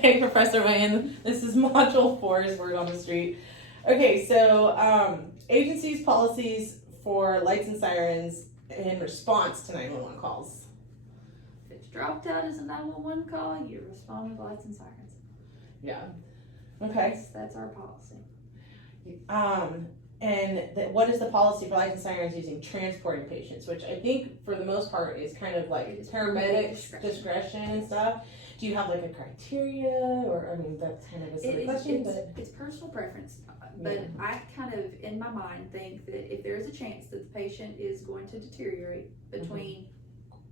Hey, Professor Wayne. This is Module 4's Word on the Street. Okay, so agencies' policies for lights and sirens in response to 911 calls. If it's dropped out as a 911 call, you respond with lights and sirens. Yeah. Okay. That's our policy. What is the policy for lights and sirens using transporting patients, which I think for the most part is kind of like paramedics' discretion and stuff. Do you have like a criteria, or I mean that's kind of a silly question, but it's personal preference. But yeah. I kind of, in my mind, think that if there's a chance that the patient is going to deteriorate between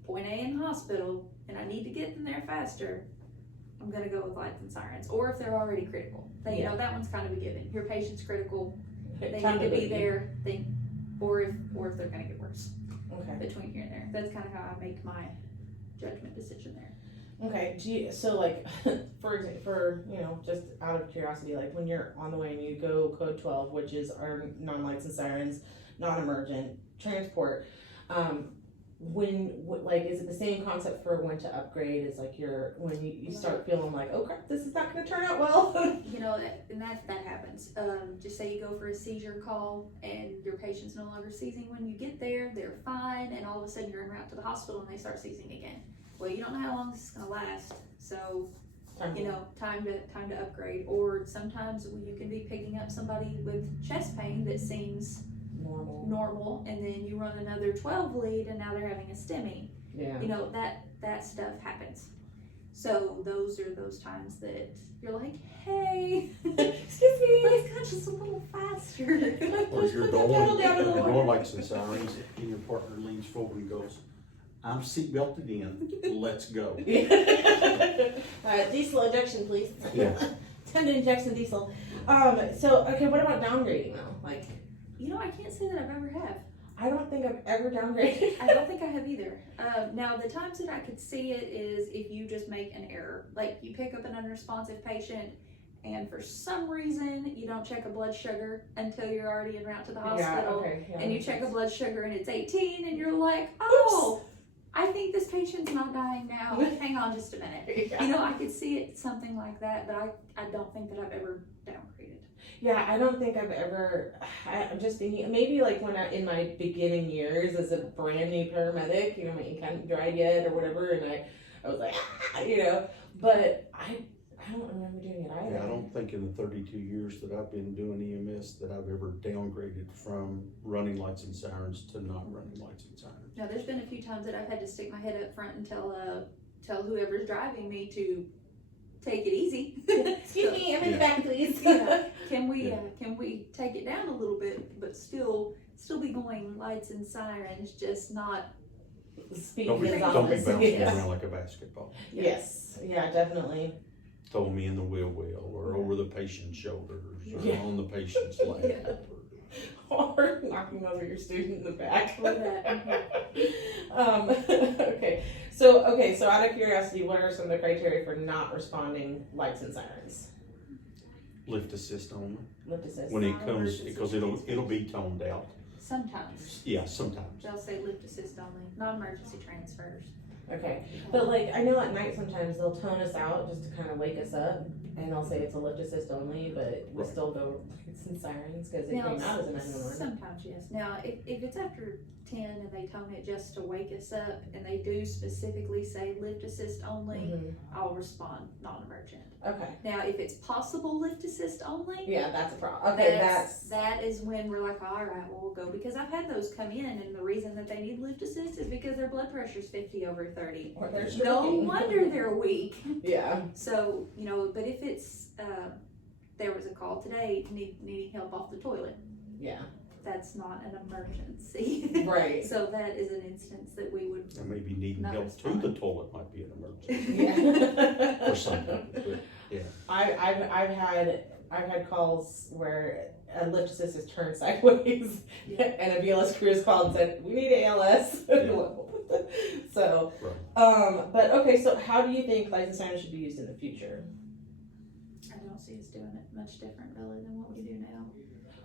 point A and the hospital, and I need to get them there faster, I'm going to go with lights and sirens. Or if they're already critical, then you know that one's kind of a given. Your patient's critical, they need to be there. Or if they're going to get worse. Okay. Between here and there, that's kind of how I make my judgment decision there. Okay, so like, for you know, just out of curiosity, like when you're on the way and you go code 12, which is our non-lights and sirens, non-emergent transport, like, is it the same concept for when to upgrade as like when you start feeling like, oh crap, this is not going to turn out well? You know, that happens. Just say you go for a seizure call and your patient's no longer seizing when you get there, they're fine, and all of a sudden you're en route to the hospital and they start seizing again. Well, you don't know how long this is going to last, so you know, time to upgrade. Or sometimes you can be picking up somebody with chest pain that seems normal, and then you run another 12 lead, and now they're having a STEMI. Yeah. You know, that stuff happens. So those are those times that you're like, hey, excuse me, let's go just a little faster. Or you're going lights and sirens, and your partner leans forward and goes, I'm seatbelted in, let's go. Diesel injection, please. Yeah. 10 injection diesel. So, okay, what about downgrading though? Like, you know, I can't say that I've ever have. I don't think I've ever downgraded. I don't think I have either. Now, the times that I could see it is if you just make an error. Like, you pick up an unresponsive patient, and for some reason, you don't check a blood sugar until you're already en route to the hospital. And you check a blood sugar, and it's 18, and you're like, oh, oops. I think this patient's not dying now. Hang on just a minute. Yeah. You know, I could see it something like that, but I don't think that I've ever downgraded. Yeah, I don't think I've ever. I'm just thinking maybe like when in my beginning years as a brand new paramedic, you know, I hadn't dried yet or whatever, and I was like, you know, but I don't remember doing it either. Yeah, I don't think in the 32 years that I've been doing EMS that I've ever downgraded from running lights and sirens to not running lights and sirens. Now, there's been a few times that I've had to stick my head up front and tell whoever's driving me to take it easy. Excuse me, I'm in the back, please. Can we take it down a little bit, but still be going lights and sirens, just not speed. Don't be bouncing around like a basketball. Yes. Yeah, definitely. Throw me in the wheel well, or over the patient's shoulders, or on the patient's lap. Yeah. Or knocking over your student in the back. Or that. Okay. So out of curiosity, what are some of the criteria for not responding lights and sirens? Lift assist only. Lift assist. When it comes, because it'll be toned out. Sometimes. Yeah, sometimes. They'll say lift assist only, non-emergency transfers. Okay, but like I know at night sometimes they'll tone us out just to kind of wake us up, and they'll say it's a lift assist only, but we'll still go lights and sirens because it came out as a 911. Sometimes yes. Now if it's after 10 and they tone it just to wake us up, and they do specifically say lift assist only, I'll respond non-emergent. Okay. Now if it's possible lift assist only, yeah, that's a problem. Okay, that is when we're like, all right, well, we'll go, because I've had those come in, and the reason that they need lift assist is because their blood pressure is 50/30. Or they're no wonder they're weak. Yeah. So you know, but if it's there was a call today needing help off the toilet. Yeah. That's not an emergency. Right. So that is an instance that we would. Or maybe needing help to the toilet might be an emergency. Yeah. Or something. But, yeah. I've had calls where a lift assist is turned sideways, and a BLS crew is called and said, "We need ALS." Yeah. So, right. But okay. So, how do you think lights and sirens should be used in the future? I don't see us doing it much different really than what we do now.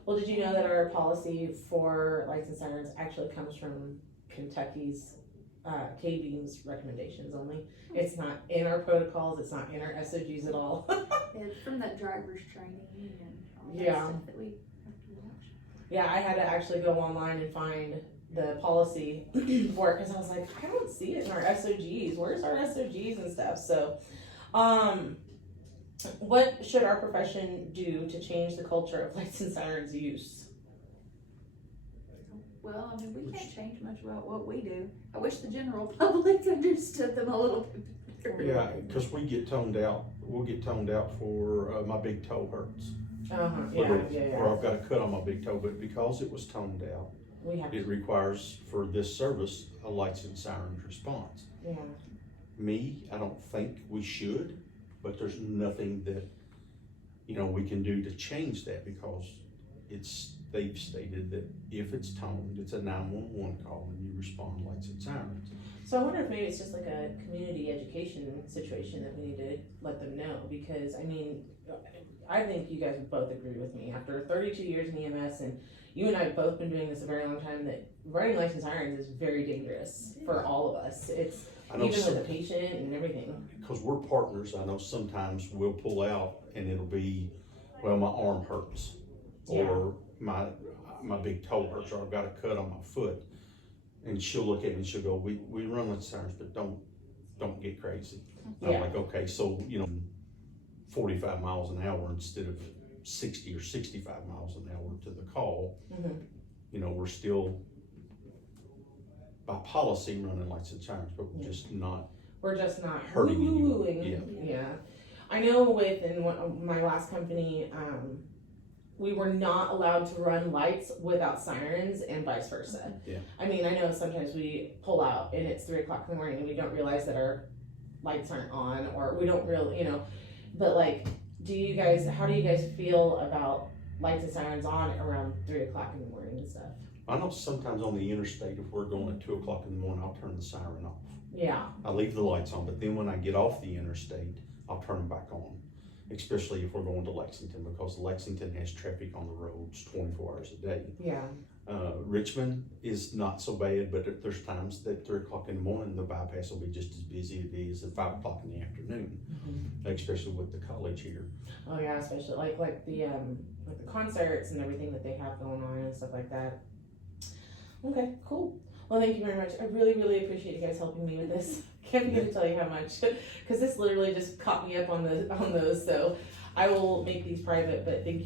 Well, did you know that our policy for lights and sirens actually comes from Kentucky's K-Beam's recommendations only. It's not in our protocols, it's not in our SOGs at all. It's from that driver's training and all that Yeah. stuff that we have to watch. Yeah, I had to actually go online and find the policy for it, because I was like, I don't see it in our SOGs. Where's our SOGs and stuff? So, what should our profession do to change the culture of lights and sirens use? Well, I mean, we can't change much about what we do. I wish the general public understood them a little bit better. Yeah, cause we get toned out, we'll get toned out for, my big toe hurts. Or I've got a cut on my big toe, but because it was toned out, We have it requires for this service a lights and sirens response. yeah. Me, I don't think we should, but there's nothing that, we can do to change that, because they've stated that if it's toned, it's a 911 call and you respond lights and sirens. So I wonder if maybe it's just like a community education situation that we need to let them know, because I mean, I think you guys would both agree with me after 32 years in EMS, and you and I have both been doing this a very long time, that running lights and sirens is very dangerous for all of us. It's even with the patient and everything. Because we're partners, I know sometimes we'll pull out and it'll be, well, my arm hurts, or my big toe hurts, or I've got a cut on my foot. And she'll look at me and she'll go, we run lights and sirens, but don't get crazy. I'm like, okay, so, 45 miles an hour instead of 60 or 65 miles an hour to the call. Mm-hmm. We're still by policy running lights and sirens, but we're just not hurting anyone. Yeah. I know within my last company, we were not allowed to run lights without sirens, and vice versa. Yeah. I mean, I know sometimes we pull out and it's 3 o'clock in the morning and we don't realize that our lights aren't on, or we don't really, but like, how do you guys feel about lights and sirens on around 3 o'clock in the morning and stuff? I know sometimes on the interstate, if we're going at 2 o'clock in the morning, I'll turn the siren off. Yeah. I leave the lights on, but then when I get off the interstate, I'll turn them back on. Especially if we're going to Lexington, because Lexington has traffic on the roads 24 hours a day. Yeah. Richmond is not so bad, but there's times that 3 o'clock in the morning, the bypass will be just as busy as it is at 5 o'clock in the afternoon, especially with the college here. Oh yeah, especially like the concerts and everything that they have going on and stuff like that. Okay, cool. Well, thank you very much. I really, really appreciate you guys helping me with this. Can't begin to tell you how much, because this literally just caught me up on those. So I will make these private, but thank you